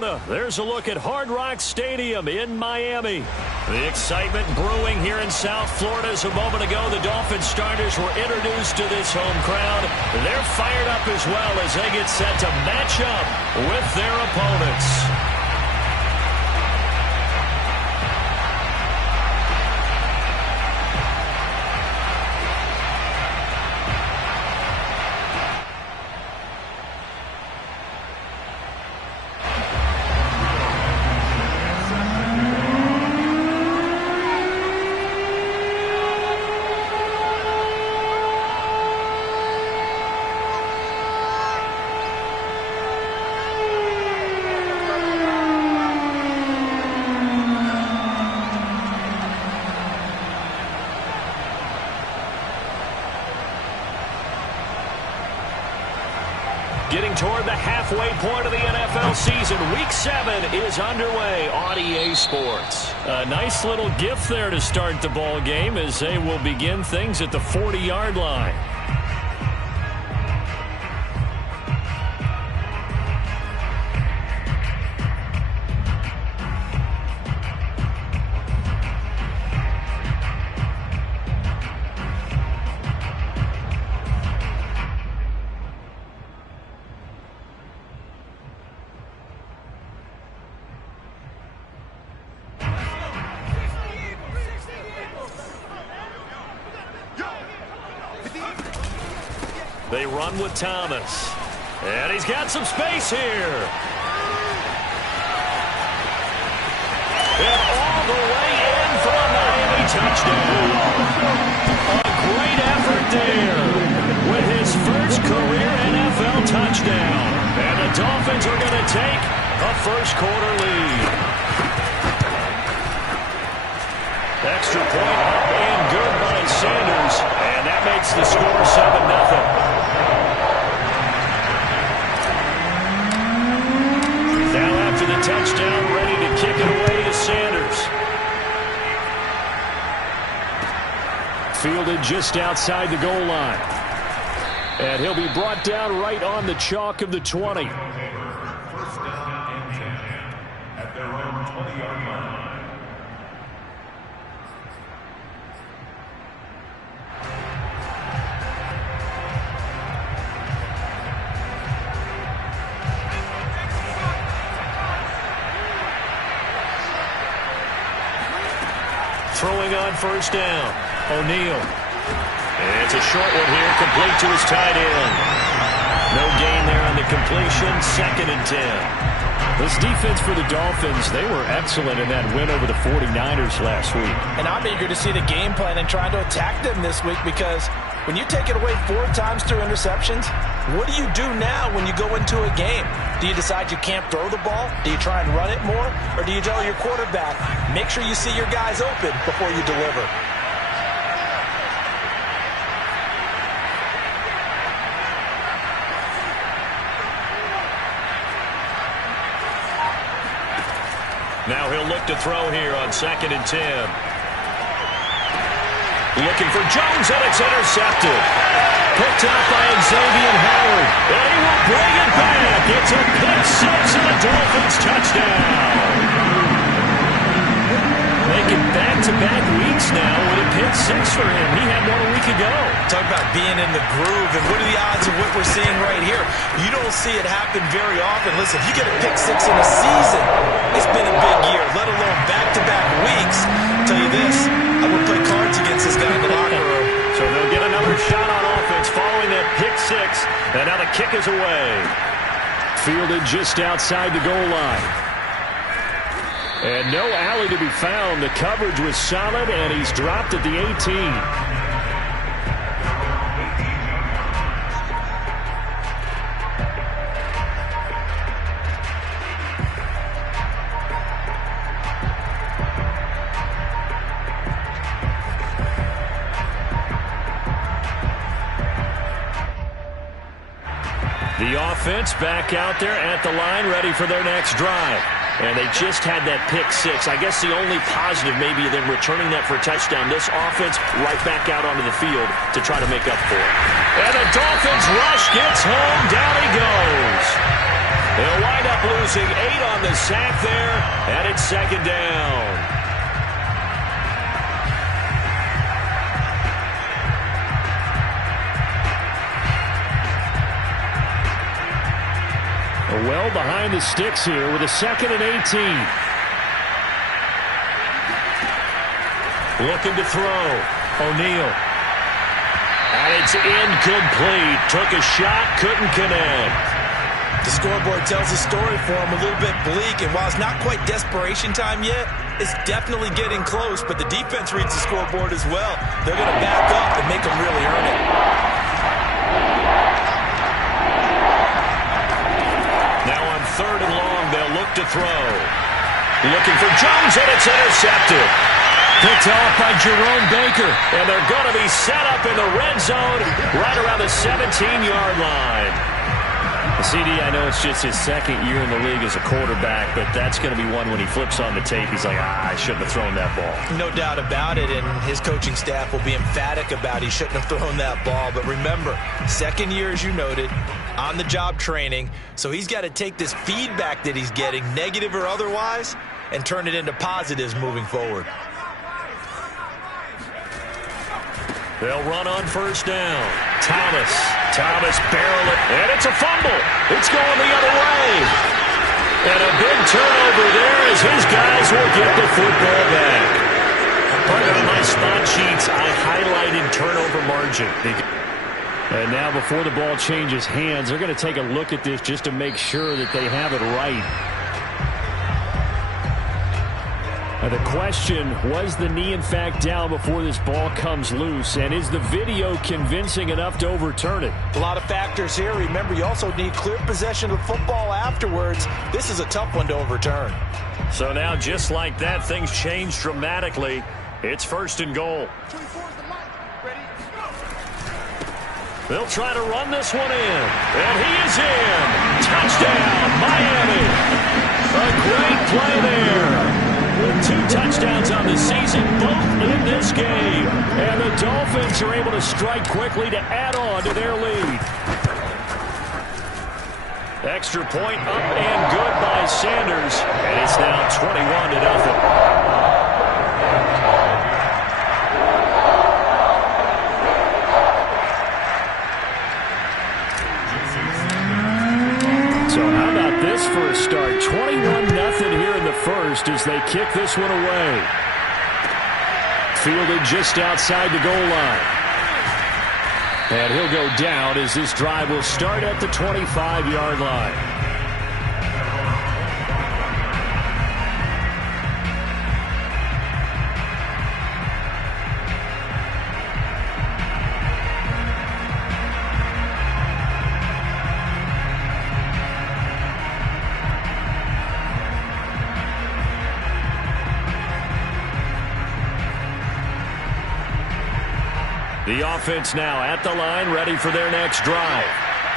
There's a look at Hard Rock Stadium in Miami. The excitement brewing here in South Florida. As a moment ago, the Dolphins starters were introduced to this home crowd. They're fired up as well as they get set to match up with their opponents. Getting toward the halfway point of the NFL season. Week 7 is underway on EA Sports. A nice little gift there to start the ball game as they will begin things at the 40-yard line. They run with Thomas. And he's got some space here. And all the way in for a Miami touchdown. A great effort there with his first career NFL touchdown. And the Dolphins are going to take a first-quarter lead. Extra point up and good by Sanders. And that makes the score 7-0. The touchdown, ready to kick it away to Sanders. Fielded just outside the goal line. And he'll be brought down right on the chalk of the 20. First down and 10 at their own 20-yard line. Throwing on first down. O'Neal. It's a short one here, complete to his tight end. No gain there on the completion, 2nd and 10. This defense for the Dolphins, they were excellent in that win over the 49ers last week. And I'm eager to see the game plan and trying to attack them this week because when you take it away 4 times through interceptions, what do you do now when you go into a game? Do you decide you can't throw the ball? Do you try and run it more? Or do you tell your quarterback, make sure you see your guys open before you deliver? Now he'll look to throw here on 2nd and 10. Looking for Jones, and it's intercepted. Picked up by Xavier Howard. And he will bring it back. It's a pick-6 and a Dolphins touchdown. Making back-to-back weeks now with a pick-6 for him. He had one a week ago. Talk about being in the groove, and what are the odds of what we're seeing right here? You don't see it happen very often. Listen, if you get a pick-6 in a season, it's been a big year, let alone back-to-back weeks. I'll tell you this, I would play cards against this guy in the locker room. So they'll get another shot on offense following that pick-6, and now the kick is away. Fielded just outside the goal line. And no alley to be found. The coverage was solid, and he's dropped at the 18. The offense back out there at the line, ready for their next drive. And they just had that pick-6. I guess the only positive maybe them returning that for a touchdown. This offense right back out onto the field to try to make up for it. And the Dolphins rush gets home. Down he goes. They'll wind up losing 8 on the sack there, and it's second down. Well behind the sticks here with a 2nd and 18. Looking to throw. O'Neal. And it's incomplete. Took a shot, couldn't connect. The scoreboard tells a story for him, a little bit bleak, and while it's not quite desperation time yet, it's definitely getting close, but the defense reads the scoreboard as well. They're going to back up and make them really earn it. Now on 3rd and long, they'll look to throw. Looking for Jones, and it's intercepted. Picked off by Jerome Baker. And they're going to be set up in the red zone right around the 17-yard line. CD, I know it's just his 2nd year in the league as a quarterback, but that's going to be one when he flips on the tape, he's like, I shouldn't have thrown that ball. No doubt about it, and his coaching staff will be emphatic about he shouldn't have thrown that ball. But remember, 2nd year, as you noted, on-the-job training, so he's got to take this feedback that he's getting, negative or otherwise, and turn it into positives moving forward. They'll run on 1st down. Thomas barrel it, and it's a fumble. It's going the other way. And a big turnover there as his guys will get the football back. Part of my spot sheets, I highlighted turnover margin. And now before the ball changes hands, they're going to take a look at this just to make sure that they have it right. The question, was the knee in fact down before this ball comes loose? And is the video convincing enough to overturn it? A lot of factors here. Remember, you also need clear possession of football afterwards. This is a tough one to overturn. So now, just like that, things change dramatically. It's 1st and goal. They'll try to run this one in. And he is in. Touchdown, Miami. A great play there. With 2 touchdowns on the season, both in this game. And the Dolphins are able to strike quickly to add on to their lead. Extra point up and good by Sanders. And it's now 21-0. So how about this for a start? 21-0 here in the first as they kick this one away. Fielded just outside the goal line. And he'll go down as this drive will start at the 25-yard line. The offense now at the line, ready for their next drive.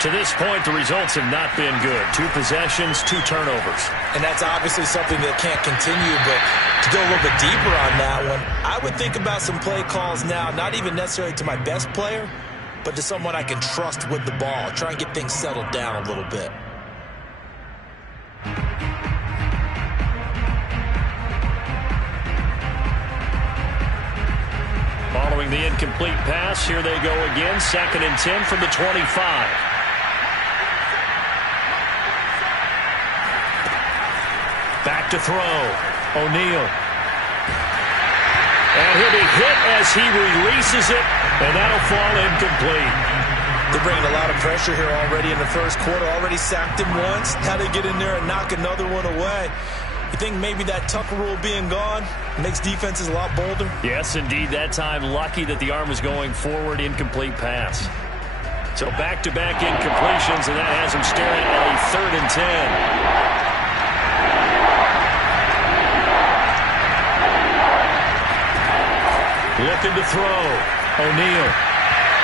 To this point, the results have not been good. 2 possessions, 2 turnovers. And that's obviously something that can't continue, but to go a little bit deeper on that one, I would think about some play calls now, not even necessarily to my best player, but to someone I can trust with the ball. Try and get things settled down a little bit. Following the incomplete pass, here they go again. 2nd and 10 from the 25. Back to throw. O'Neal. And he'll be hit as he releases it, and that'll fall incomplete. They're bringing a lot of pressure here already in the first quarter. Already sacked him once. How they get in there and knock another one away. You think maybe that Tucker rule being gone makes defenses a lot bolder? Yes, indeed. That time, lucky that the arm was going forward. Incomplete pass. So back-to-back incompletions, and that has him staring at a 3rd and 10. Looking to throw. O'Neal.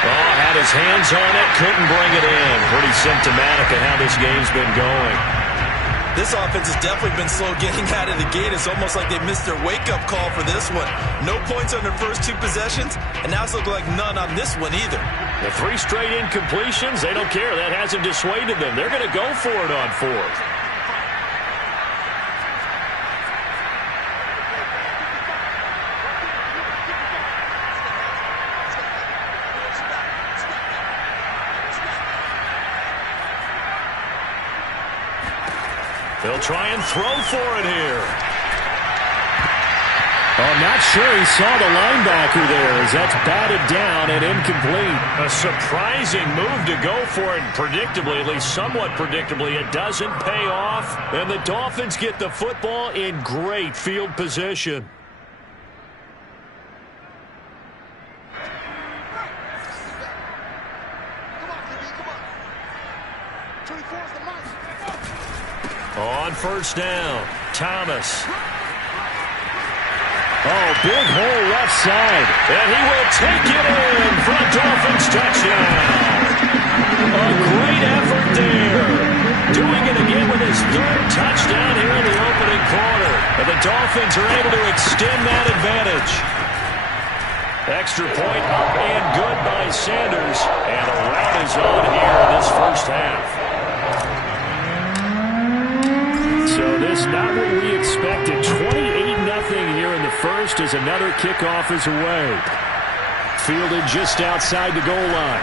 Oh, had his hands on it, couldn't bring it in. Pretty symptomatic of how this game's been going. This offense has definitely been slow getting out of the gate. It's almost like they missed their wake-up call for this one. No points on their first 2 possessions, and now it's looking like none on this one either. The 3 straight incompletions, they don't care. That hasn't dissuaded them. They're going to go for it on 4th. They'll try and throw for it here. Oh, I'm not sure he saw the linebacker there as that's batted down and incomplete. A surprising move to go for it, and predictably, at least somewhat predictably, it doesn't pay off. And the Dolphins get the football in great field position. On first down, Thomas. Oh, big hole left side. And he will take it in for a Dolphins touchdown. A great effort there. Doing it again with his 3rd touchdown here in the opening quarter. And the Dolphins are able to extend that advantage. Extra point up and good by Sanders. And a rout is on here in this first half. So this not what we expected. 28-0 here in the first as another kickoff is away. Fielded just outside the goal line.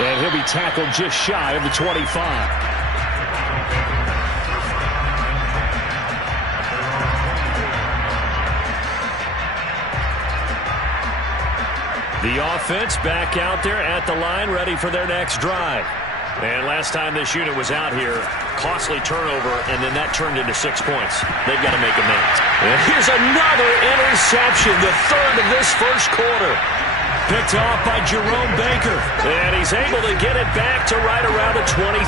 And he'll be tackled just shy of the 25. The offense back out there at the line, ready for their next drive. And last time this unit was out here, costly turnover, and then that turned into 6 points. They've got to make amends. And here's another interception, the 3rd of this first quarter. Picked off by Jerome Baker. And he's able to get it back to right around the 27.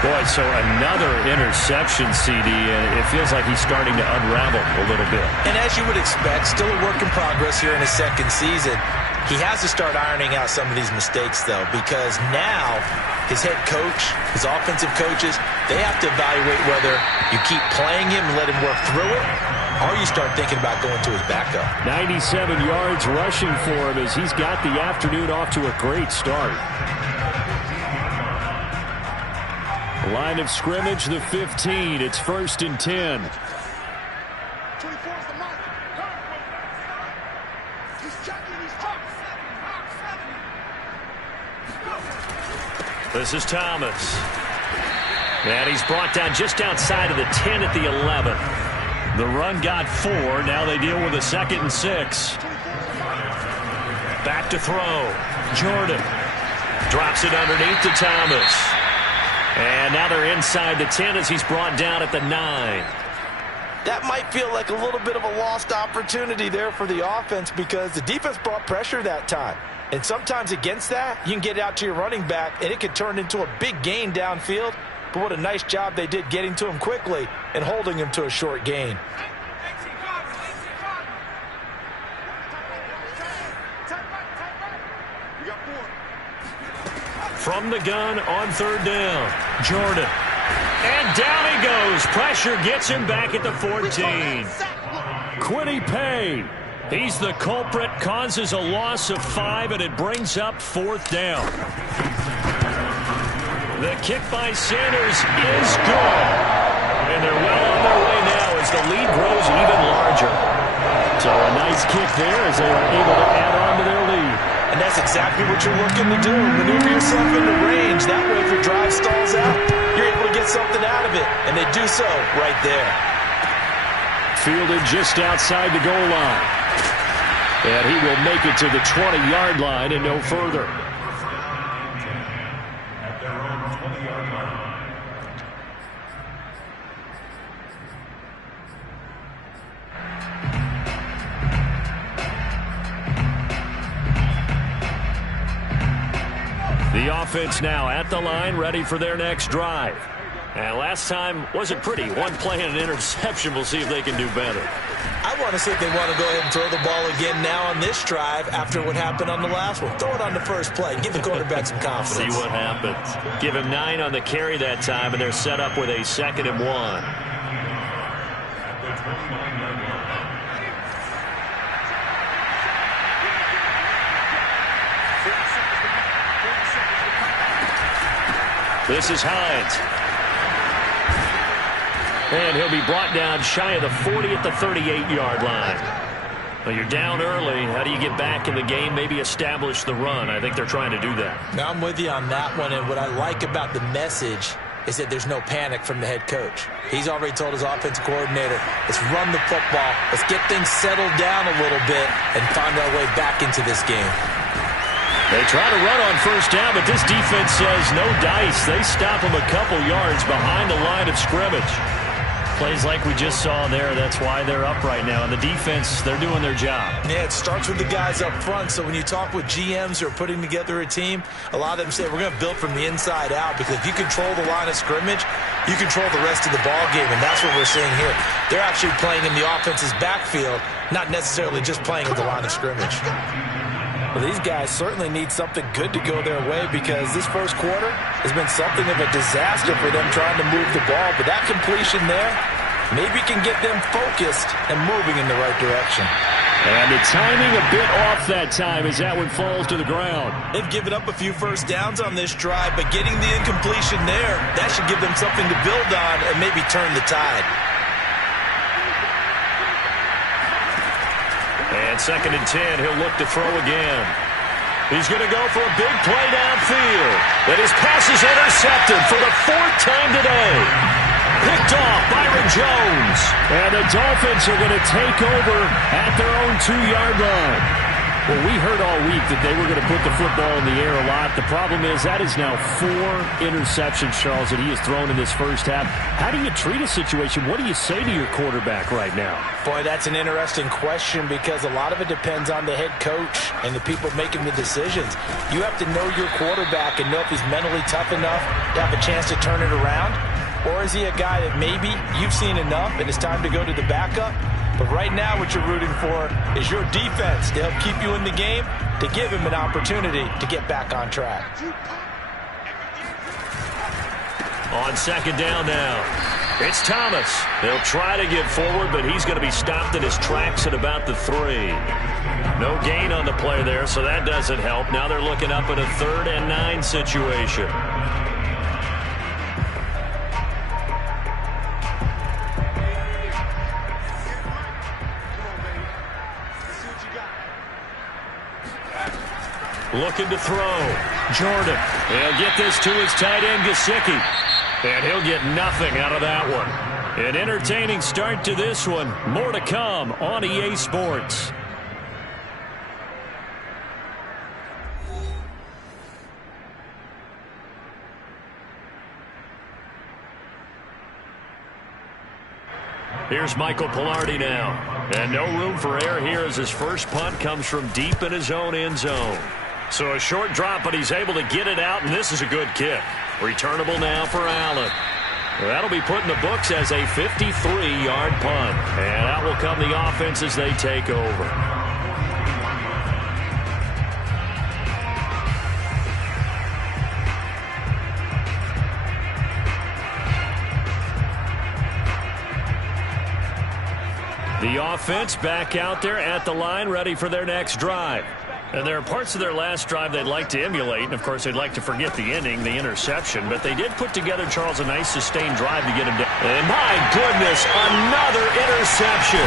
Boy, so another interception, CD, and it feels like he's starting to unravel a little bit. And as you would expect, still a work in progress here in his 2nd season. He has to start ironing out some of these mistakes, though, because now his head coach, his offensive coaches, they have to evaluate whether you keep playing him and let him work through it, or you start thinking about going to his backup. 97 yards rushing for him as he's got the afternoon off to a great start. Line of scrimmage, the 15. It's 1st and 10. This is Thomas. And he's brought down just outside of the 10 at the 11. The run got 4. Now they deal with a 2nd and 6. Back to throw. Jordan drops it underneath to Thomas. And now they're inside the 10 as he's brought down at the 9. That might feel like a little bit of a lost opportunity there for the offense because the defense brought pressure that time. And sometimes against that, you can get out to your running back, and it could turn into a big gain downfield. But what a nice job they did getting to him quickly and holding him to a short gain. From the gun on 3rd down, Jordan. And down he goes. Pressure gets him back at the 14. Quiddy Pay. He's the culprit, causes a loss of 5, and it brings up 4th down. The kick by Sanders is good. And they're well on their way now as the lead grows even larger. So a nice kick there as they are able to add on to their lead. And that's exactly what you're looking to do. Maneuver yourself into range. That way if your drive stalls out, you're able to get something out of it. And they do so right there. Fielded just outside the goal line. And he will make it to the 20-yard line and no further. At their own 20-yard line. The offense now at the line, ready for their next drive. And last time wasn't pretty. One play and an interception. We'll see if they can do better. I want to see if they want to go ahead and throw the ball again now on this drive after what happened on the last one. Throw it on the first play. Give the quarterback some confidence. See what happens. Give him 9 on the carry that time, and they're set up with a 2nd and 1. This is Hines. And he'll be brought down shy of the 40 at the 38-yard line. Well, you're down early. How do you get back in the game, maybe establish the run? I think they're trying to do that. Now, I'm with you on that one, and what I like about the message is that there's no panic from the head coach. He's already told his offensive coordinator, let's run the football, let's get things settled down a little bit and find our way back into this game. They try to run on first down, but this defense says no dice. They stop him a couple yards behind the line of scrimmage. Plays like we just saw there. That's why they're up right now. And the defense, they're doing their job. Yeah, it starts with the guys up front. So when you talk with GMs who are putting together a team, a lot of them say we're going to build from the inside out, because if you control the line of scrimmage, you control the rest of the ball game, and that's what we're seeing here. They're actually playing in the offense's backfield, not necessarily just playing at the line of scrimmage. Well, these guys certainly need something good to go their way, because this first quarter has been something of a disaster for them trying to move the ball. But that completion there maybe can get them focused and moving in the right direction. And the timing a bit off that time as that one falls to the ground. They've given up a few first downs on this drive, but getting the incompletion there, that should give them something to build on and maybe turn the tide. And 2nd and 10, he'll look to throw again. He's going to go for a big play downfield. But his pass is intercepted for the 4th time today. Picked off Byron Jones. And the Dolphins are going to take over at their own 2-yard line. Well, we heard all week that they were going to put the football in the air a lot. The problem is that is now 4 interceptions, Charles, that he has thrown in this first half. How do you treat a situation? What do you say to your quarterback right now? Boy, that's an interesting question, because a lot of it depends on the head coach and the people making the decisions. You have to know your quarterback and know if he's mentally tough enough to have a chance to turn it around. Or is he a guy that maybe you've seen enough and it's time to go to the backup? But right now what you're rooting for is your defense to help keep you in the game, to give him an opportunity to get back on track. On 2nd down now, it's Thomas. They'll try to get forward, but he's going to be stopped in his tracks at about the 3. No gain on the play there, so that doesn't help. Now they're looking up at a 3rd and 9 situation. Looking to throw. Jordan. He'll get this to his tight end, Gesicki. And he'll get nothing out of that one. An entertaining start to this one. More to come on EA Sports. Here's Michael Pilardi now. And no room for error here as his first punt comes from deep in his own end zone. So a short drop, but he's able to get it out, and this is a good kick. Returnable now for Allen. Well, that'll be put in the books as a 53-yard punt. And out will come the offense as they take over. The offense back out there at the line, ready for their next drive. And there are parts of their last drive they'd like to emulate, and of course they'd like to forget the ending, the interception. But they did put together, Charles, a nice sustained drive to get him down. And my goodness, another interception.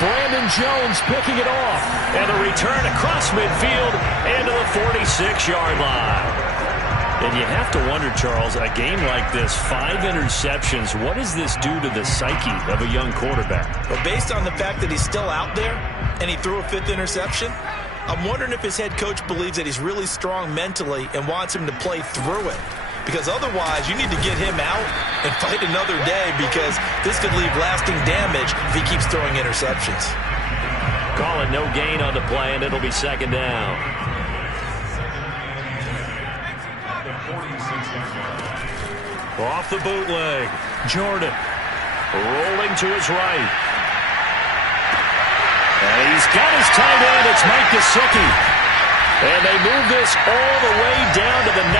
Brandon Jones picking it off. And a return across midfield into the 46-yard line. And you have to wonder, Charles, a game like this, 5 interceptions, what does this do to the psyche of a young quarterback? Well, based on the fact that he's still out there and he threw a 5th interception, I'm wondering if his head coach believes that he's really strong mentally and wants him to play through it. Because otherwise, you need to get him out and fight another day, because this could leave lasting damage if he keeps throwing interceptions. Call it no gain on the play, and it'll be 2nd down. Off the bootleg. Jordan rolling to his right. And he's got his tight end. It's Mike Gesicki. And they move this all the way down to the 9.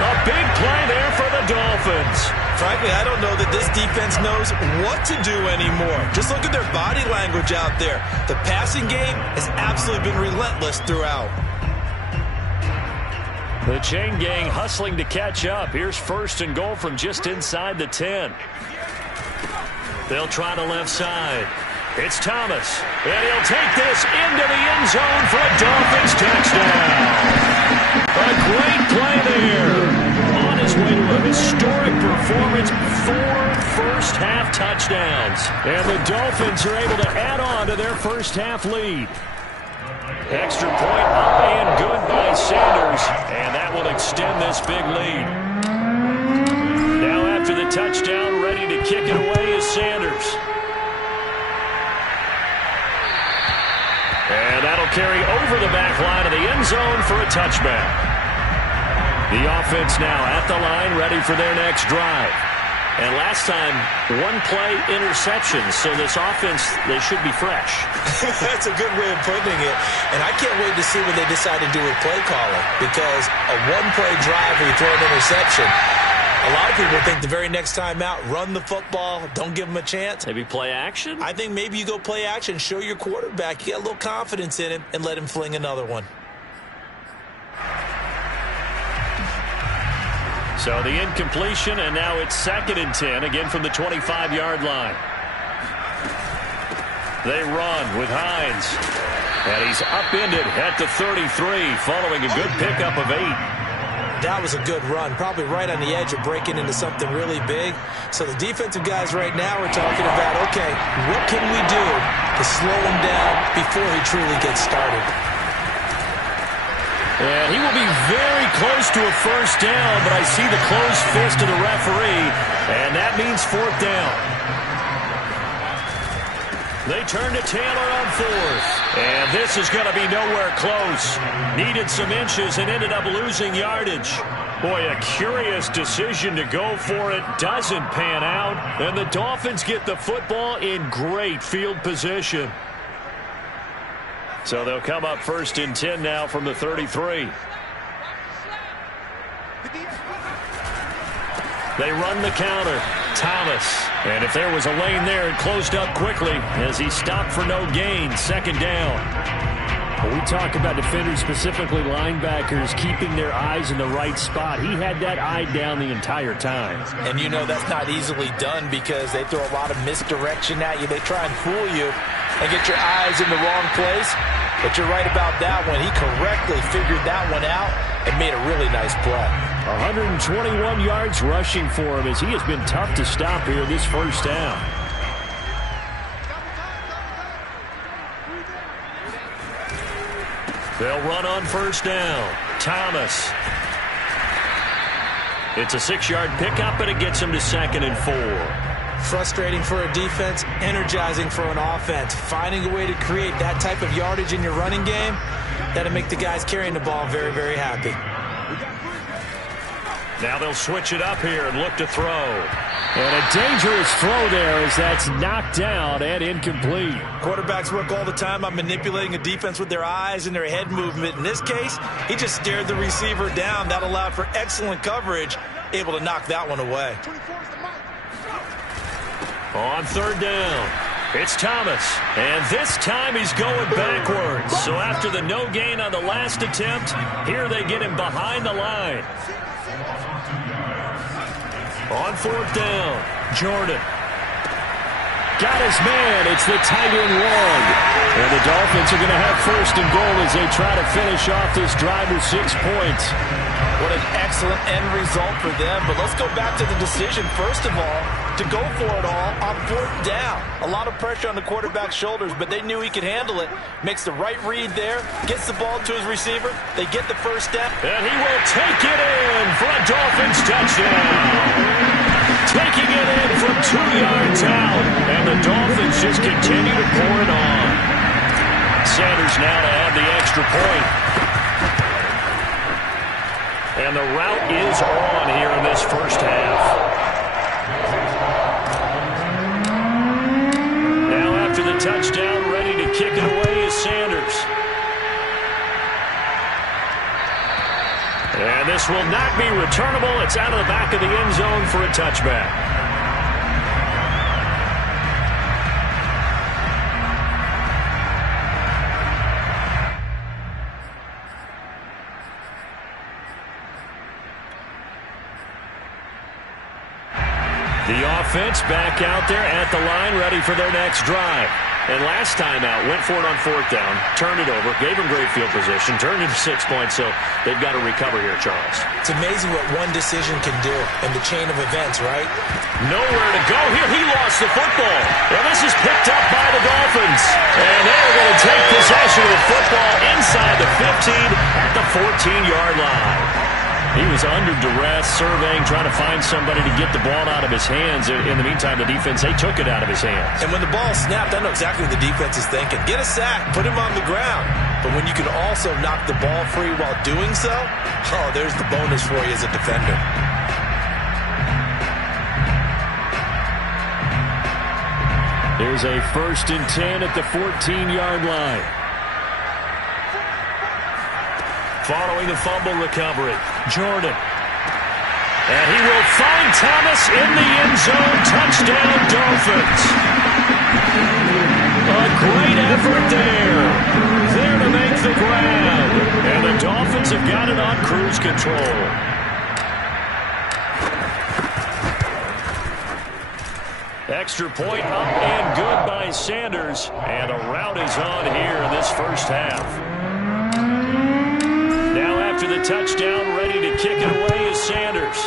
A big play there for the Dolphins. Frankly, I don't know that this defense knows what to do anymore. Just look at their body language out there. The passing game has absolutely been relentless throughout. The chain gang hustling to catch up. Here's first and goal from just inside the 10. They'll try the left side. It's Thomas. And he'll take this into the end zone for a Dolphins touchdown. A great play there. On his way to a historic performance, 4 first-half touchdowns. And the Dolphins are able to add on to their first-half lead. Extra point up and good by Sanders. And that will extend this big lead. Now after the touchdown, ready to kick it away is Sanders. And that'll carry over the back line of the end zone for a touchback. The offense now at the line, ready for their next drive. And last time, one play interception, so this offense, they should be fresh. That's a good way of putting it. And I can't wait to see what they decide to do with play calling, because a one-play drive where you throw an interception, a lot of people think the very next time out, run the football, don't give them a chance. Maybe play action? I think maybe you go play action, show your quarterback, you got a little confidence in him, and let him fling another one. So the incompletion, and now it's 2nd and 10, again from the 25-yard line. They run with Hines. And he's upended at the 33, following a good pickup of 8. That was a good run, probably right on the edge of breaking into something really big. So the defensive guys right now are talking about, okay, what can we do to slow him down before he truly gets started? And he will be very close to a first down, but I see the closed fist of the referee, and that means 4th down. They turn to Taylor on 4th, and this is going to be nowhere close. Needed some inches and ended up losing yardage. Boy, a curious decision to go for it. Doesn't pan out, and the Dolphins get the football in great field position. So they'll come up 1st and 10 now from the 33. They run the counter. Thomas. And if there was a lane there, it closed up quickly as he stopped for no gain. 2nd down. When we talk about defenders, specifically linebackers, keeping their eyes in the right spot, he had that eye down the entire time. And you know that's not easily done because they throw a lot of misdirection at you. They try and fool you and get your eyes in the wrong place. But you're right about that one. He correctly figured that one out and made a really nice play. 121 yards rushing for him as he has been tough to stop here this first down. They'll run on 1st down. Thomas. It's a 6-yard pickup, and it gets him to 2nd and 4. Frustrating for a defense, energizing for an offense. Finding a way to create that type of yardage in your running game, that'll make the guys carrying the ball very, very happy. Now they'll switch it up here and look to throw. And a dangerous throw there as that's knocked down and incomplete. Quarterbacks work all the time on manipulating a defense with their eyes and their head movement. In this case, he just stared the receiver down. That allowed for excellent coverage, able to knock that one away. On 3rd down, it's Thomas. And this time he's going backwards. So after the no gain on the last attempt, here they get him behind the line. On 4th down, Jordan. Got his man. It's the tight end run. And the Dolphins are going to have 1st and goal as they try to finish off this drive with 6 points. What an excellent end result for them. But let's go back to the decision, first of all, to go for it all on 4th down. A lot of pressure on the quarterback's shoulders, but they knew he could handle it. Makes the right read there, gets the ball to his receiver. They get the 1st down. And he will take it in for a Dolphins touchdown. Taking it in from 2 yards out. And the Dolphins just continue to pour it on. Sanders now to add the extra point. And the route is on here in this first half. Now after the touchdown, ready to kick it away is Sanders. And this will not be returnable. It's out of the back of the end zone for a touchback. The offense back out there at the line, ready for their next drive. And last time out, went for it on fourth down, turned it over, gave them great field position, turned it to 6 points, so they've got to recover here, Charles. It's amazing what one decision can do in the chain of events, right? Nowhere to go here. He lost the football. And this is picked up by the Dolphins. And they're going to take possession of the football inside the 15 at the 14-yard line. He was under duress, surveying, trying to find somebody to get the ball out of his hands. In the meantime, the defense, they took it out of his hands. And when the ball snapped, I know exactly what the defense is thinking. Get a sack, put him on the ground. But when you can also knock the ball free while doing so, oh, there's the bonus for you as a defender. There's a 1st and 10 at the 14-yard line. Following the fumble recovery, Jordan. And he will find Thomas in the end zone. Touchdown, Dolphins. A great effort there. There to make the grab. And the Dolphins have got it on cruise control. Extra point up and good by Sanders. And a route is on here in this first half. After the touchdown, ready to kick it away is Sanders.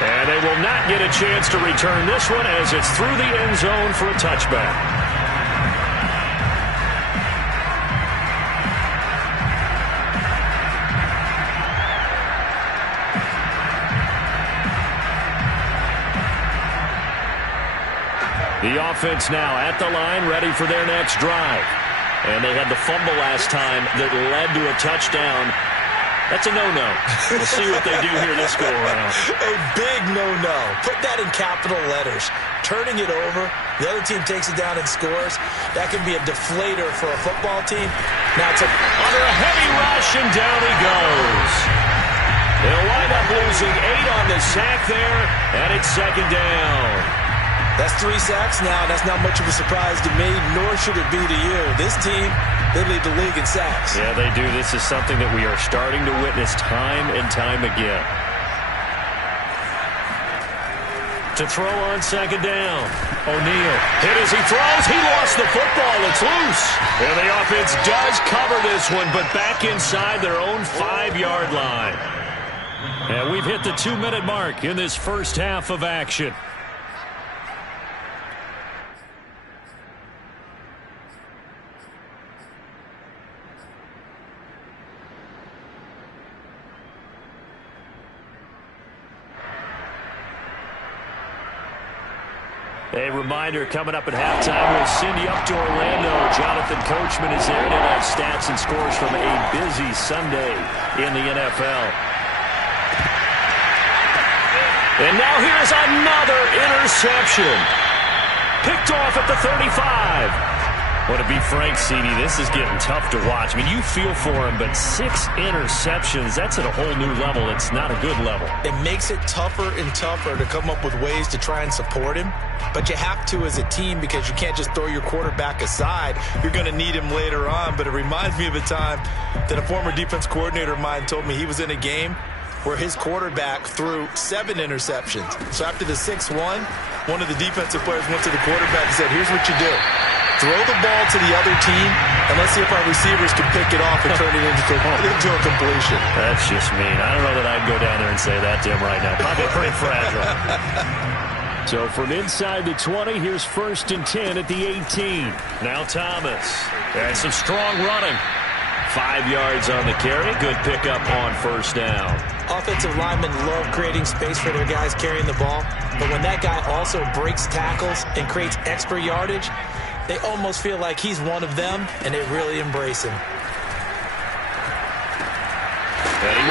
And they will not get a chance to return this one as it's through the end zone for a touchback. The offense now at the line, ready for their next drive. And they had the fumble last time that led to a touchdown. That's a no-no. We'll see what they do here this go-around. A big no-no. Put that in capital letters. Turning it over, the other team takes it down and scores. That can be a deflator for a football team. Now it's under a heavy rush, and down he goes. They'll wind up losing 8 on the sack there, and it's 2nd down. That's 3 sacks now. That's not much of a surprise to me, nor should it be to you. This team, they lead the league in sacks. Yeah, they do. This is something that we are starting to witness time and time again. To throw on 2nd down. O'Neal hit as he throws. He lost the football. It's loose. And the offense does cover this one, but back inside their own 5-yard line. And we've hit the 2-minute mark in this first half of action. A reminder, coming up at halftime, we'll send you up to Orlando. Jonathan Coachman is there to have stats and scores from a busy Sunday in the NFL. And now here's another interception. Picked off at the 35. Well, to be frank, CD, this is getting tough to watch. I mean, you feel for him, but 6 interceptions, that's at a whole new level. It's not a good level. It makes it tougher and tougher to come up with ways to try and support him. But you have to as a team because you can't just throw your quarterback aside. You're going to need him later on. But it reminds me of a time that a former defense coordinator of mine told me he was in a game where his quarterback threw 7 interceptions. So after the 6-1, one of the defensive players went to the quarterback and said, here's what you do. Throw the ball to the other team, and let's see if our receivers can pick it off and turn it into a completion. That's just mean. I don't know that I'd go down there and say that to him right now. Probably pretty fragile. So from inside the 20, here's 1st and 10 at the 18. Now Thomas. And some strong running. 5 yards on the carry. Good pickup on 1st down. Offensive linemen love creating space for their guys carrying the ball. But when that guy also breaks tackles and creates extra yardage, they almost feel like he's one of them, and they really embrace him.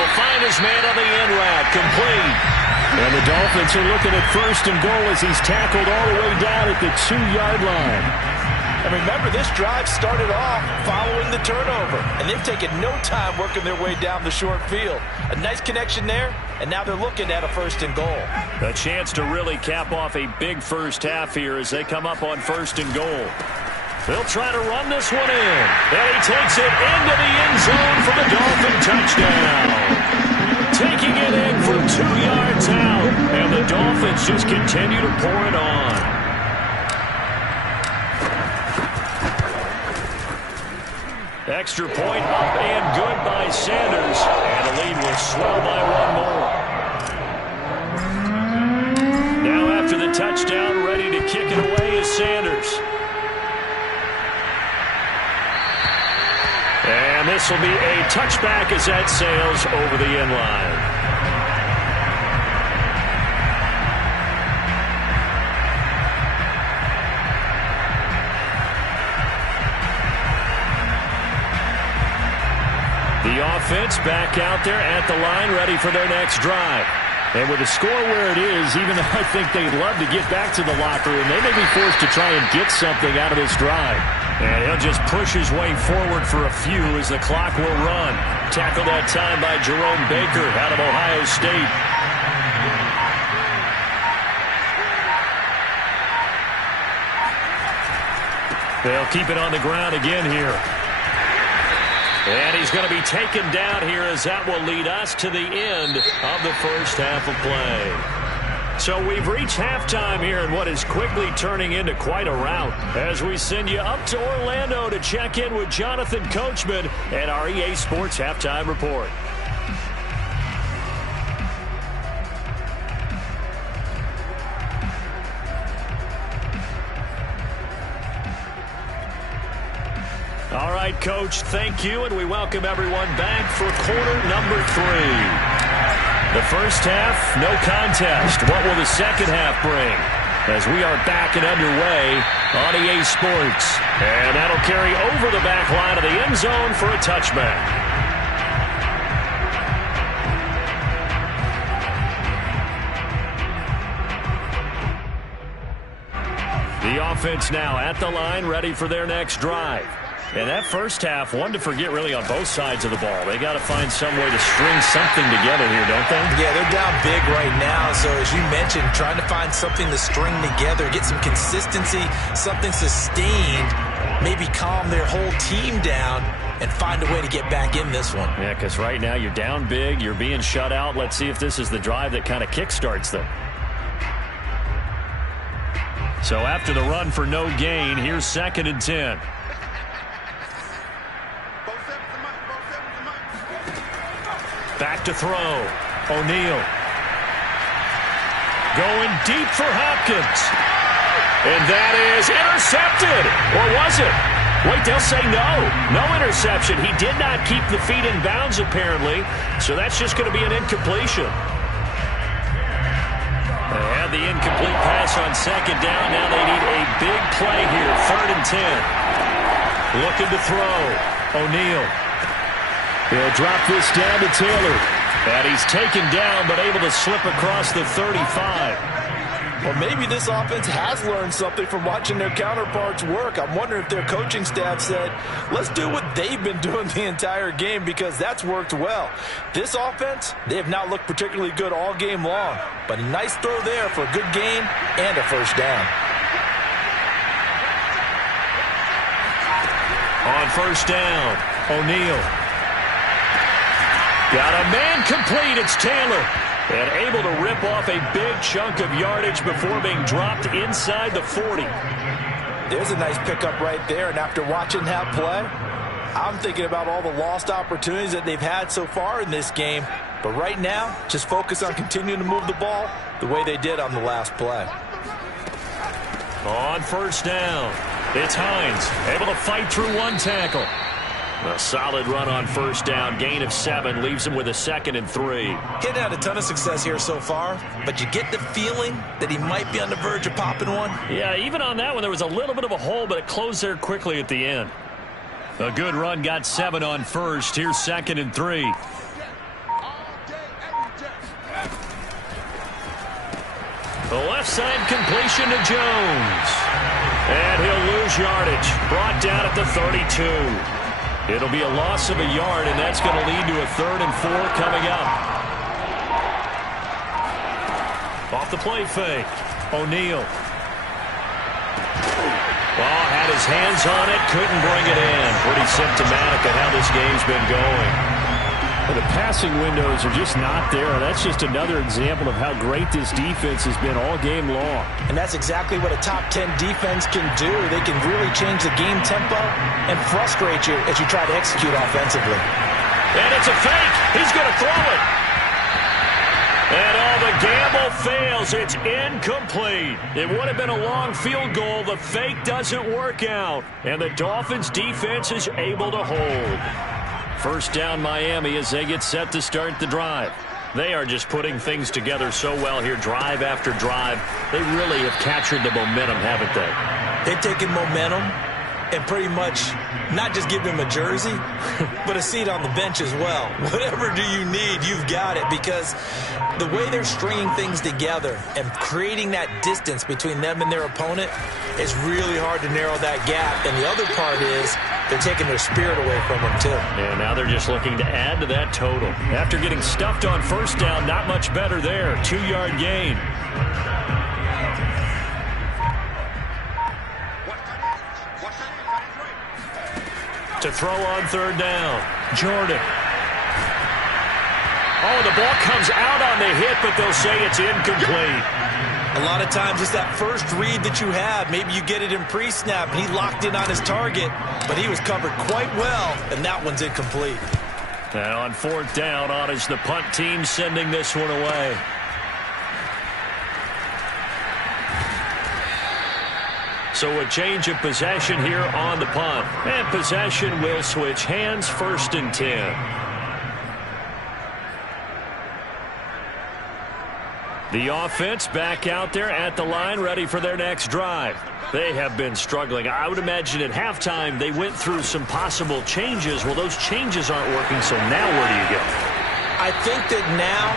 to find his man on the in route. Complete. And the Dolphins are looking at first and goal as he's tackled all the way down at the 2-yard line. And remember, this drive started off following the turnover, and they've taken no time working their way down the short field. A nice connection there, and now they're looking at a first and goal. A chance to really cap off a big first half here as they come up on first and goal. They'll try to run this one in, and he takes it into the end zone for the Dolphin touchdown. Taking it in from 2 yards out, and the Dolphins just continue to pour it on. Extra point up and good by Sanders, and the lead will swell by one more. Now after the touchdown, ready to kick it away is Sanders. And this will be a touchback as that sails over the end line. The offense back out there at the line, ready for their next drive. And with the score where it is, even though I think they'd love to get back to the locker room, they may be forced to try and get something out of this drive. And he'll just push his way forward for a few as the clock will run. Tackled that time by Jerome Baker out of Ohio State. They'll keep it on the ground again here. And he's going to be taken down here as that will lead us to the end of the first half of play. So we've reached halftime here in what is quickly turning into quite a rout as we send you up to Orlando to check in with Jonathan Coachman and our EA Sports Halftime Report. All right, Coach, thank you, and we welcome everyone back for quarter number 3. The first half, no contest. What will the second half bring? As we are back and underway on EA Sports. And that'll carry over the back line of the end zone for a touchback. The offense now at the line, ready for their next drive. And that first half, one to forget really on both sides of the ball. They got to find some way to string something together here, don't they? Yeah, they're down big right now. So as you mentioned, trying to find something to string together, get some consistency, something sustained, maybe calm their whole team down and find a way to get back in this one. Yeah, because right now you're down big, you're being shut out. Let's see if this is the drive that kind of kickstarts them. So after the run for no gain, here's 2nd and 10. Back to throw. O'Neal. Going deep for Hopkins. And that is intercepted. Or was it? Wait, they'll say no. No interception. He did not keep the feet in bounds, apparently. So that's just going to be an incompletion. They had the incomplete pass on 2nd down. Now they need a big play here. 3rd and 10. Looking to throw. O'Neal. He'll drop this down to Taylor. And he's taken down, but able to slip across the 35. Well, maybe this offense has learned something from watching their counterparts work. I'm wondering if their coaching staff said, let's do what they've been doing the entire game because that's worked well. This offense, they have not looked particularly good all game long. But a nice throw there for a good gain and a first down. On first down, O'Neal. Got a man complete. It's Taylor. And able to rip off a big chunk of yardage before being dropped inside the 40. There's a nice pickup right there. And after watching that play, I'm thinking about all the lost opportunities that they've had so far in this game. But right now, just focus on continuing to move the ball the way they did on the last play. On first down, it's Hines. Able to fight through one tackle. A solid run on first down. Gain of 7 leaves him with a 2nd and 3. He hadn't had a ton of success here so far, but you get the feeling that he might be on the verge of popping one. Yeah, even on that one, there was a little bit of a hole, but it closed there quickly at the end. A good run got 7 on first. Here's 2nd and 3. The left side completion to Jones. And he'll lose yardage. Brought down at the 32. It'll be a loss of a yard, and that's going to lead to a 3rd and 4 coming up. Off the play fake. O'Neal. Ball had his hands on it, couldn't bring it in. Pretty symptomatic of how this game's been going. Well, the passing windows are just not there. That's just another example of how great this defense has been all game long. And that's exactly what a top 10 defense can do. They can really change the game tempo and frustrate you as you try to execute offensively. And it's a fake. He's going to throw it. And the gamble fails. It's incomplete. It would have been a long field goal. The fake doesn't work out. And the Dolphins' defense is able to hold. First down Miami as they get set to start the drive. They are just putting things together so well here, drive after drive. They really have captured the momentum, haven't they? They've taken momentum and pretty much not just give him a jersey, but a seat on the bench as well. Whatever do you need, you've got it, because the way they're stringing things together and creating that distance between them and their opponent is really hard to narrow that gap. And the other part is they're taking their spirit away from them, too. And now they're just looking to add to that total. After getting stuffed on first down, not much better there. 2-yard gain. To throw on 3rd down. Jordan. Oh, the ball comes out on the hit, but they'll say it's incomplete. A lot of times it's that first read that you have. Maybe you get it in pre-snap, and he locked in on his target, but he was covered quite well, and that one's incomplete. And on 4th down, on is the punt team sending this one away. So a change of possession here on the punt. And possession will switch hands, 1st and 10. The offense back out there at the line, ready for their next drive. They have been struggling. I would imagine at halftime they went through some possible changes. Well, those changes aren't working, so now where do you go? I think that now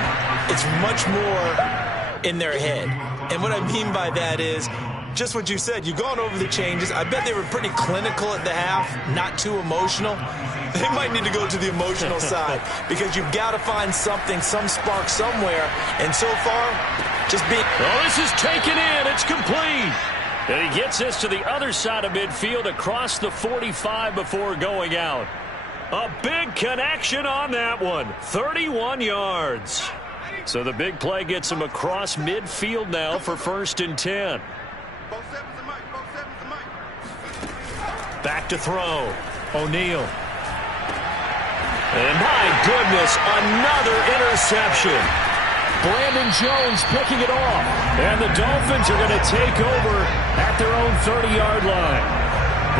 it's much more in their head. And what I mean by that is just what you said. You've gone over the changes. I bet they were pretty clinical at the half, not too emotional. They might need to go to the emotional side because you've got to find something, some spark somewhere. And so far, just being... Oh, this is taken in. It's complete. And he gets this to the other side of midfield across the 45 before going out. A big connection on that one. 31 yards. So the big play gets him across midfield now for 1st and 10. Back to throw. O'Neal. And my goodness, another interception. Brandon Jones picking it off. And the Dolphins are going to take over at their own 30-yard line.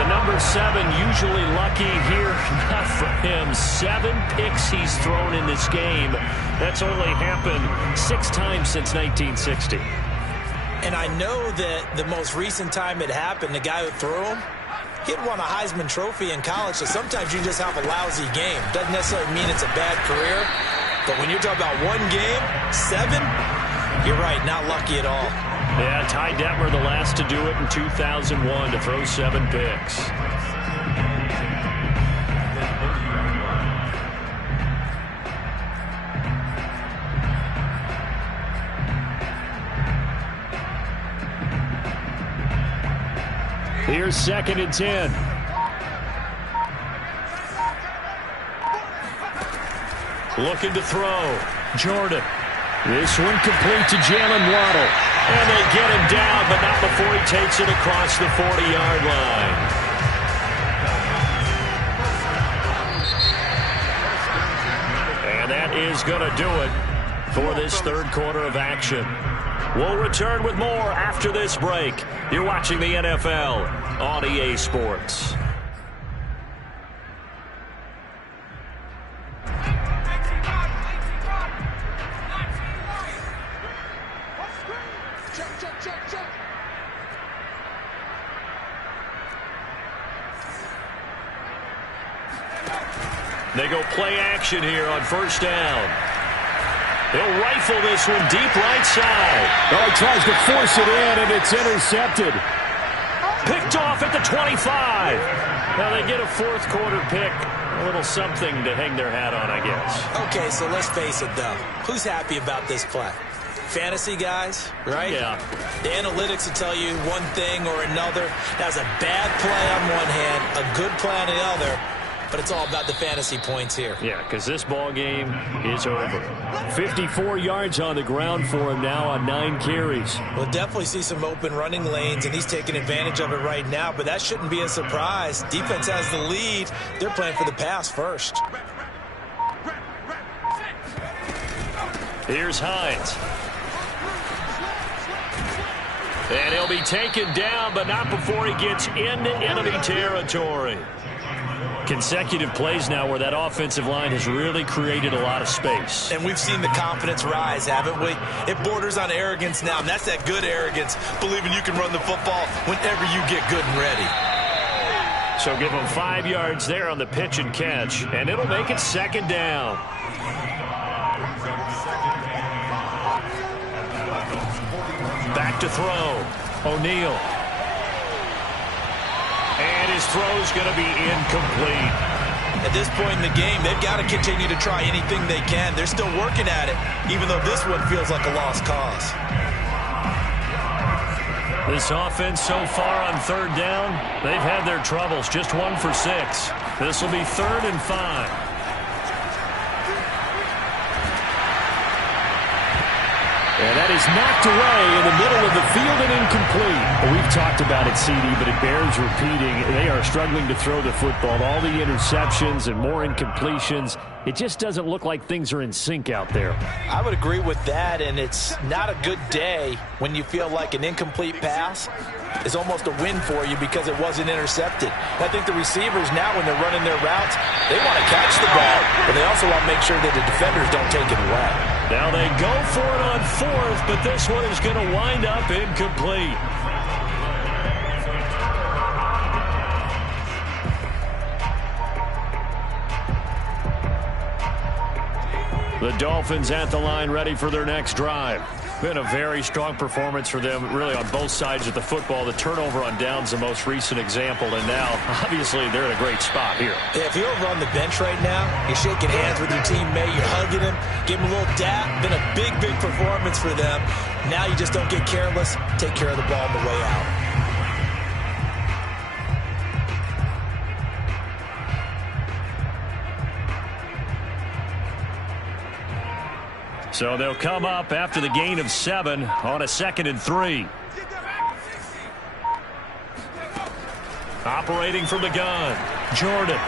The number 7 usually lucky here. Not for him. 7 picks he's thrown in this game. That's only happened 6 times since 1960. And I know that the most recent time it happened, the guy who threw him, he'd won a Heisman Trophy in college, so sometimes you just have a lousy game. Doesn't necessarily mean it's a bad career, but when you're talking about one game, 7, you're right, not lucky at all. Yeah, Ty Detmer, the last to do it in 2001, to throw 7 picks. Here's 2nd and 10. Looking to throw. Jordan. This one complete to Jalen Waddle. And they get him down, but not before he takes it across the 40-yard line. And that is going to do it for this 3rd quarter of action. We'll return with more after this break. You're watching the NFL on EA Sports. They go play action here on 1st down. He'll rifle this one deep right side. Oh, he tries to force it in, and it's intercepted. Picked off at the 25. Now they get a fourth quarter pick. A little something to hang their hat on, I guess. Okay, so let's face it, though. Who's happy about this play? Fantasy guys, right? Yeah. The analytics will tell you one thing or another. That's a bad play on one hand, a good play on the other, but it's all about the fantasy points here. Yeah, because this ball game is over. 54 yards on the ground for him now on 9 carries. We'll definitely see some open running lanes, and he's taking advantage of it right now, but that shouldn't be a surprise. Defense has the lead. They're playing for the pass first. Here's Hines. And he'll be taken down, but not before he gets into enemy territory. Consecutive plays now where that offensive line has really created a lot of space. And we've seen the confidence rise, haven't we? It borders on arrogance now, and that's that good arrogance, believing you can run the football whenever you get good and ready. So give him 5 yards there on the pitch and catch, and it'll make it second down. Back to throw. O'Neal. And his throw's going to be incomplete. At this point in the game, they've got to continue to try anything they can. They're still working at it, even though this one feels like a lost cause. This offense so far on third down, they've had their troubles. Just 1 for 6. This will be 3rd and 5. And that is knocked away in the middle of the field and incomplete. Well, we've talked about it, CD, but it bears repeating. They are struggling to throw the football. All the interceptions and more incompletions. It just doesn't look like things are in sync out there. I would agree with that, and it's not a good day when you feel like an incomplete pass is almost a win for you because it wasn't intercepted. And I think the receivers now, when they're running their routes, they want to catch the ball, but they also want to make sure that the defenders don't take it away. Now they go for it on 4th, but this one is going to wind up incomplete. The Dolphins at the line, ready for their next drive. Been a very strong performance for them, really, on both sides of the football. The turnover on downs, the most recent example, and now, obviously, they're in a great spot here. Yeah, if you're over on the bench right now, you're shaking hands with your teammate, you're hugging him, give him a little dap. Been a big, big performance for them. Now you just don't get careless. Take care of the ball on the way out. So they'll come up after the gain of 7 on a 2nd and 3. Operating from the gun, Jordan.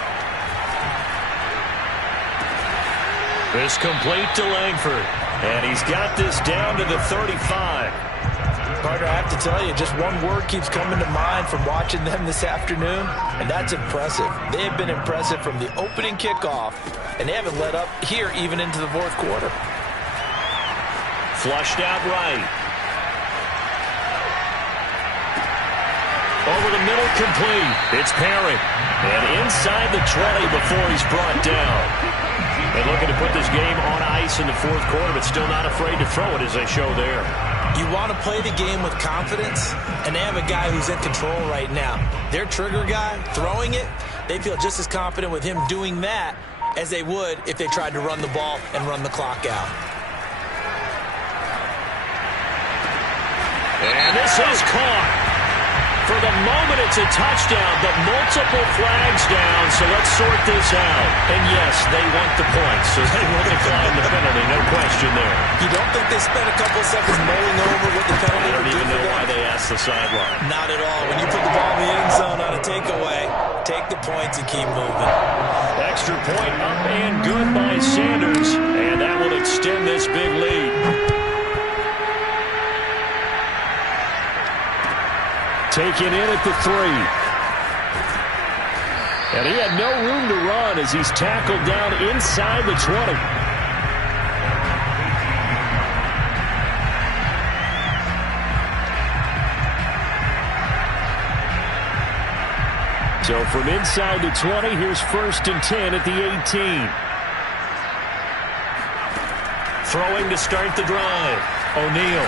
This complete to Langford. And he's got this down to the 35. Carter, I have to tell you, just one word keeps coming to mind from watching them this afternoon, and that's impressive. They have been impressive from the opening kickoff, and they haven't let up here even into the 4th quarter. Flushed out right. Over the middle, complete. It's Perry. And inside the 20 before he's brought down. They're looking to put this game on ice in the 4th quarter, but still not afraid to throw it as they show there. You want to play the game with confidence, and they have a guy who's in control right now. Their trigger guy, throwing it, they feel just as confident with him doing that as they would if they tried to run the ball and run the clock out. And this is caught. For the moment, it's a touchdown, but multiple flags down, so let's sort this out. And yes, they want the points, so they will decline the penalty, no question there. You don't think they spent a couple seconds mulling over what the penalty I would don't do even for know them? why they asked the sideline. Not at all. When you put the ball in the end zone on a takeaway, take the points and keep moving. Extra point up and good by Sanders, and that will extend this big lead. Taken in at the 3. And he had no room to run as he's tackled down inside the 20. So from inside the 20, here's 1st and 10 at the 18. throwing to start the drive. O'Neal.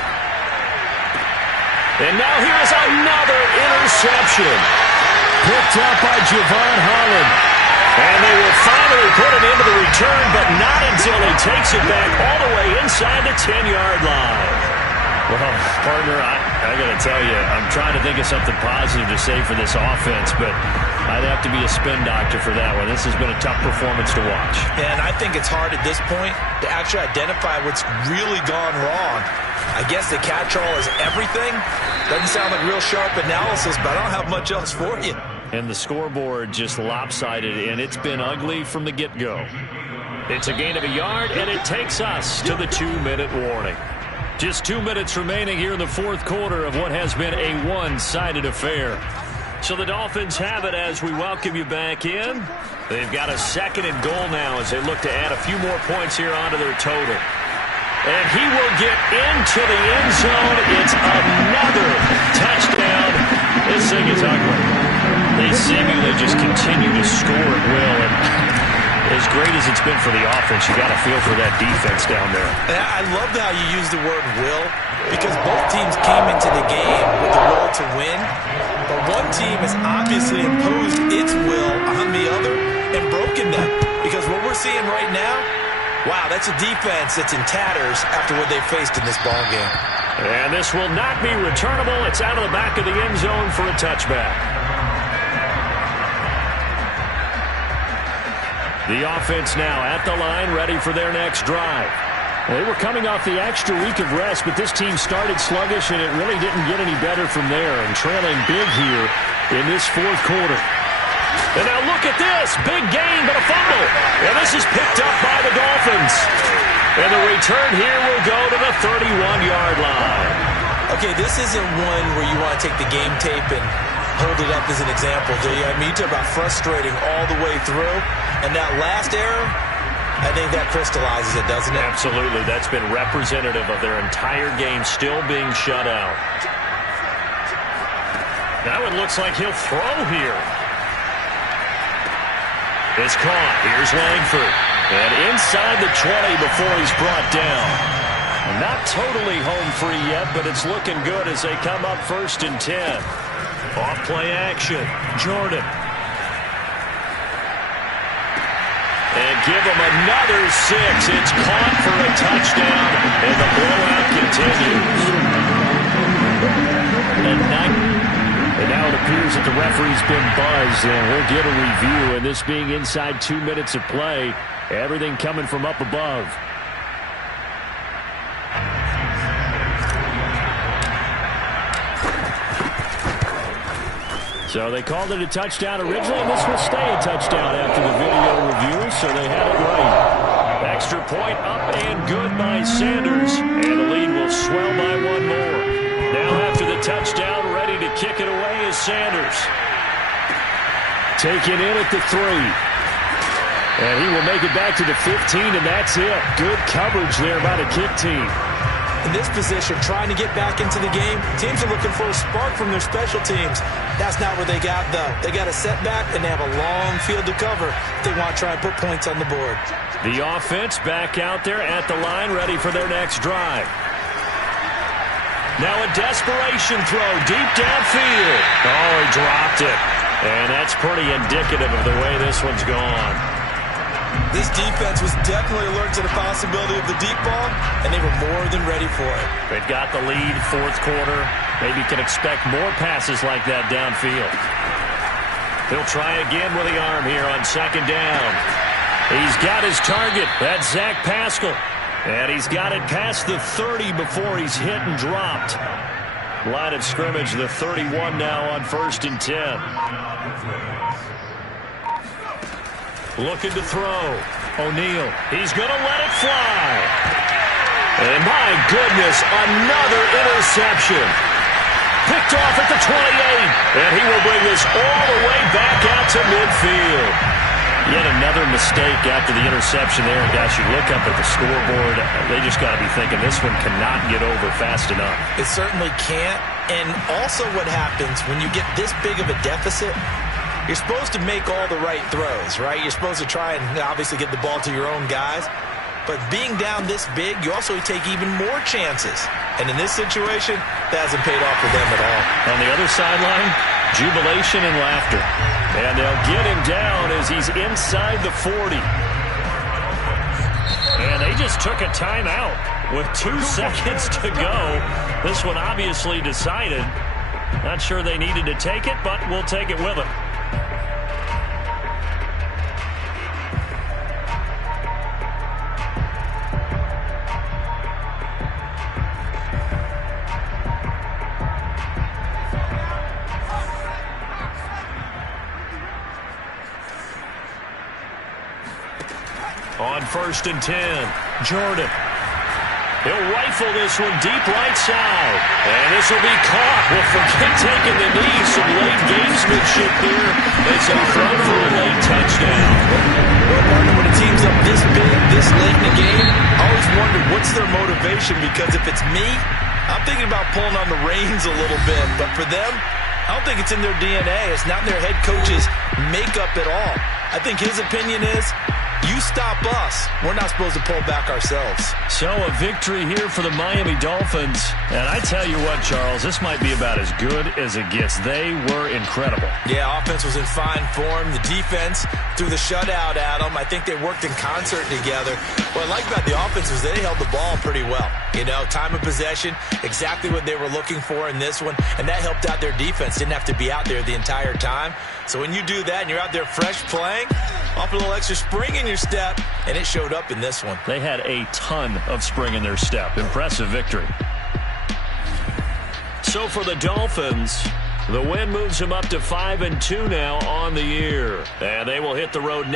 And now here's another interception. Picked up by Javon Holland. And they will finally put it into the return, but not until he takes it back all the way inside the 10-yard line. Well, partner, I got to tell you, I'm trying to think of something positive to say for this offense, but I'd have to be a spin doctor for that one. This has been a tough performance to watch. And I think it's hard at this point to actually identify what's really gone wrong. I guess the catch-all is everything. Doesn't sound like real sharp analysis, but I don't have much else for you. And the scoreboard just lopsided, and it's been ugly from the get-go. It's a gain of a yard, and it takes us to the 2-minute warning. Just 2 minutes remaining here in the fourth quarter of what has been a one-sided affair. So the Dolphins have it as we welcome you back in. They've got a 2nd and goal now as they look to add a few more points here onto their total. And he will get into the end zone. It's another touchdown. This thing is ugly. They seemingly just continue to score at will. And as great as it's been for the offense, you got to feel for that defense down there. And I love how you use the word will, because both teams came into the game with the will to win. But one team has obviously imposed its will on the other and broken them. Because what we're seeing right now, wow, that's a defense that's in tatters after what they faced in this ballgame. And this will not be returnable. It's out of the back of the end zone for a touchback. The offense now at the line, ready for their next drive. They were coming off the extra week of rest, but this team started sluggish, and it really didn't get any better from there, and trailing big here in this fourth quarter. And now look at this. Big gain, but a fumble. And this is picked up by the Dolphins. And the return here will go to the 31-yard line. Okay, this isn't one where you want to take the game tape and hold it up as an example, do you? I mean, you talk about frustrating all the way through. And that last error, I think that crystallizes it, doesn't it? Absolutely. That's been representative of their entire game still being shut out. Now it looks like he'll throw here. It's caught. Here's Langford. And inside the 20 before he's brought down. Not totally home free yet, but it's looking good as they come up 1st and 10. Off play action. Jordan. And give him another 6. It's caught for a touchdown, and the blowout continues. And now it appears that the referee's been buzzed, and we'll get a review. And this being inside 2 minutes of play, everything coming from up above. So they called it a touchdown originally, and this will stay a touchdown after the video review, so they had it right. Extra point up and good by Sanders, and the lead will swell by one more. Now after the touchdown, ready to kick it away is Sanders. Taken in at the 3. And he will make it back to the 15, and that's it. Good coverage there by the kick team. In this position, trying to get back into the game, teams are looking for a spark from their special teams. That's not what they got, though. They got a setback, and they have a long field to cover if they want to try and put points on the board. The offense back out there at the line, ready for their next drive. Now a desperation throw deep downfield. Oh, he dropped it. And that's pretty indicative of the way this one's gone. This defense was definitely alert to the possibility of the deep ball, and they were more than ready for it. They've got the lead, fourth quarter. Maybe can expect more passes like that downfield. He'll try again with the arm here on 2nd down. He's got his target. That's Zach Pascal. And he's got it past the 30 before he's hit and dropped. Line of scrimmage, the 31 now on 1st and 10. Looking to throw. O'Neal. He's going to let it fly. And my goodness, another interception. Picked off at the 28. And he will bring this all the way back out to midfield. Yet another mistake after the interception there. And guys, you look up at the scoreboard, they just got to be thinking this one cannot get over fast enough. It certainly can't. And also what happens when you get this big of a deficit, you're supposed to make all the right throws, right? You're supposed to try and obviously get the ball to your own guys. But being down this big, you also take even more chances. And in this situation, that hasn't paid off for them at all. On the other sideline, jubilation and laughter. And they'll get him down as he's inside the 40. And they just took a timeout with 2 seconds to go. This one obviously decided. Not sure they needed to take it, but we'll take it with them. On 1st and 10, Jordan. He'll rifle this one deep right side. And this will be caught. Well, forget taking the knee. Some late gamesmanship here as they throw for a late touchdown. Well, partner, when a team's up this big, this late in the game, I always wonder what's their motivation, because if it's me, I'm thinking about pulling on the reins a little bit. But for them, I don't think it's in their DNA. It's not in their head coach's makeup at all. I think his opinion is, you stop us, we're not supposed to pull back ourselves. So a victory here for the Miami Dolphins. And I tell you what, Charles, this might be about as good as it gets. They were incredible. Yeah, offense was in fine form. The defense threw the shutout at them. I think they worked in concert together. What I like about the offense was they held the ball pretty well. You know, time of possession, exactly what they were looking for in this one. And that helped out their defense. Didn't have to be out there the entire time. So when you do that and you're out there fresh playing, off a little extra spring in your step, and it showed up in this one. They had a ton of spring in their step. Impressive victory. So for the Dolphins, the win moves them up to 5-2 now on the year. And they will hit the road next.